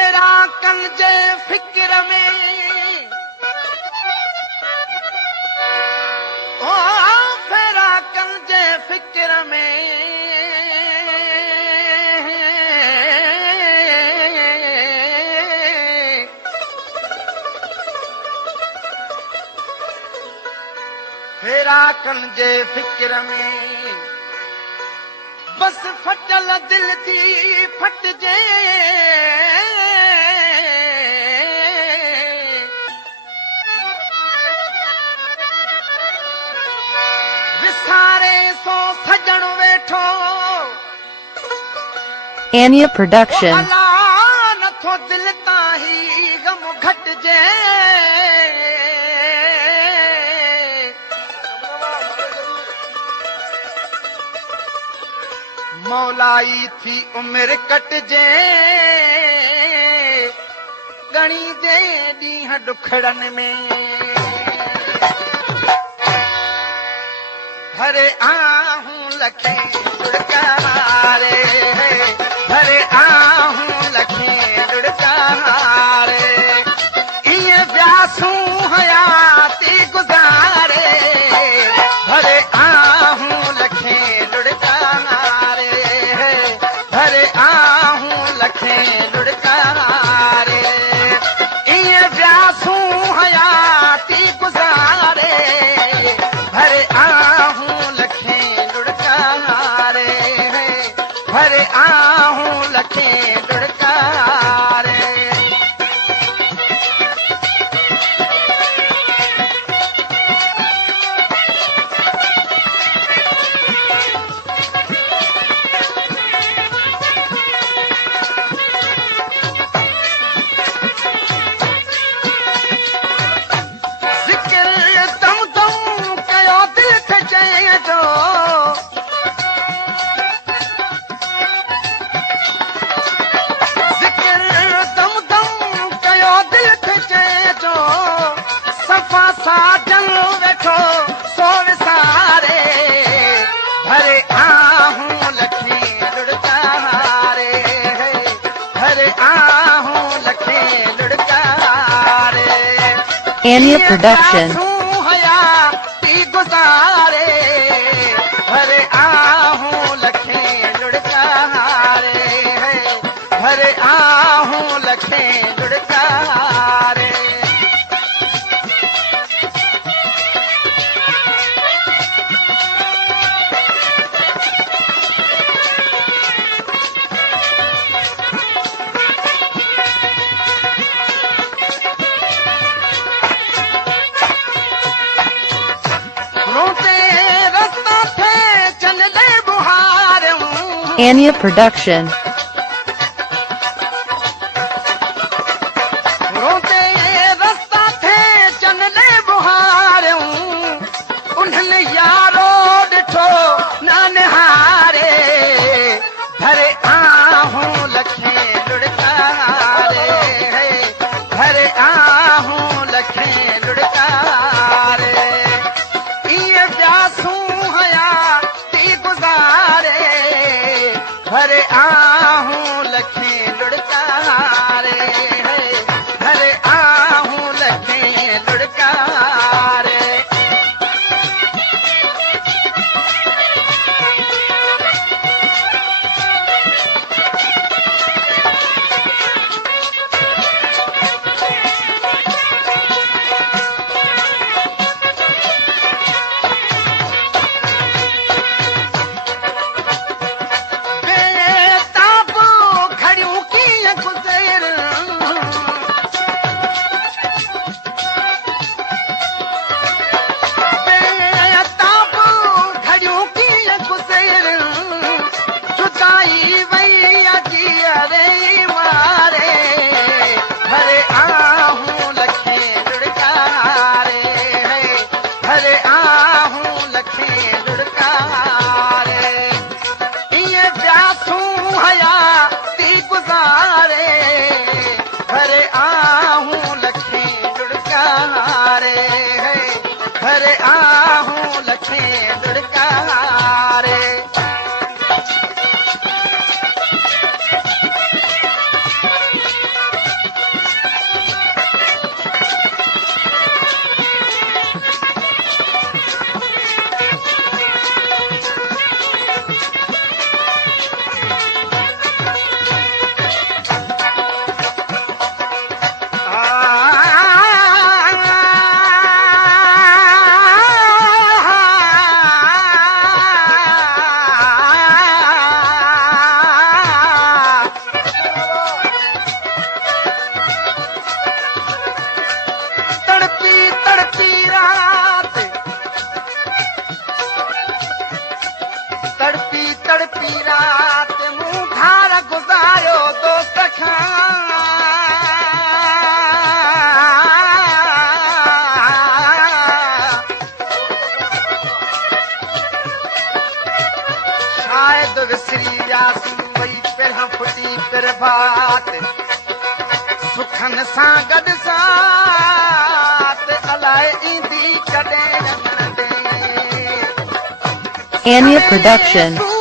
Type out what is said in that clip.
फेरा कन जे फिक्र में ओ फेरा कन जे फिक्र में फेरा कन जे फिक्र में बस फटल दिल थी फटजे विसारे सो सजण वेठो Anya Production. अला नथो दिल ताही गम घटजे मौलाई थी उमिर कटजे गणी दे ॾींहं ॾुखड़नि में भरे आहूं लखे लुड़कारे भरे आहूं लखे लुड़कारे ईअं व्यासूं हयाती गुज़ारे भरे आहूं लखे लुड़कारे भरे आहूं लखे लुड़कारे ईअं व्यासूं हयाती गुज़ारे भरे आहूं लखे लुड़कारे भरे आहूं लखे लुड़कारे ज़िक्र दम दम कयो दिल थे चए जो ज़िक्र दम दम कयो दिल थे चए जो सफ़ा साजन वेठो सो विसारे भरे आहूं लखे लुड़कारे भरे आहूं लखे लुड़कारे Anya Production. हयाती गुज़ारे भरे आहूं लखे लुड़कारे भरे आहूं लखे लुड़कारे रोते रस्ता थे चल दे बुहारूं Anya Production. रोते रस्ता थे चल दे बुहारूं उन्हनि यारो ॾिठो नानहारे भरे आहूं लखे लुड़कारे भरे आहूं लखे लुड़कारे ईअं व्यासूं हयाती गुज़ारे भरे आहूं लखे लुड़कारे भरे आहूं लखे लुड़कारे बेताब खड़ियूं कीअं गुज़र विसरी वियासीं वई पिरह फुटी पिरभात सुखनि सां गॾु साथ अलाए ईंदी कॾहिं Anya Production.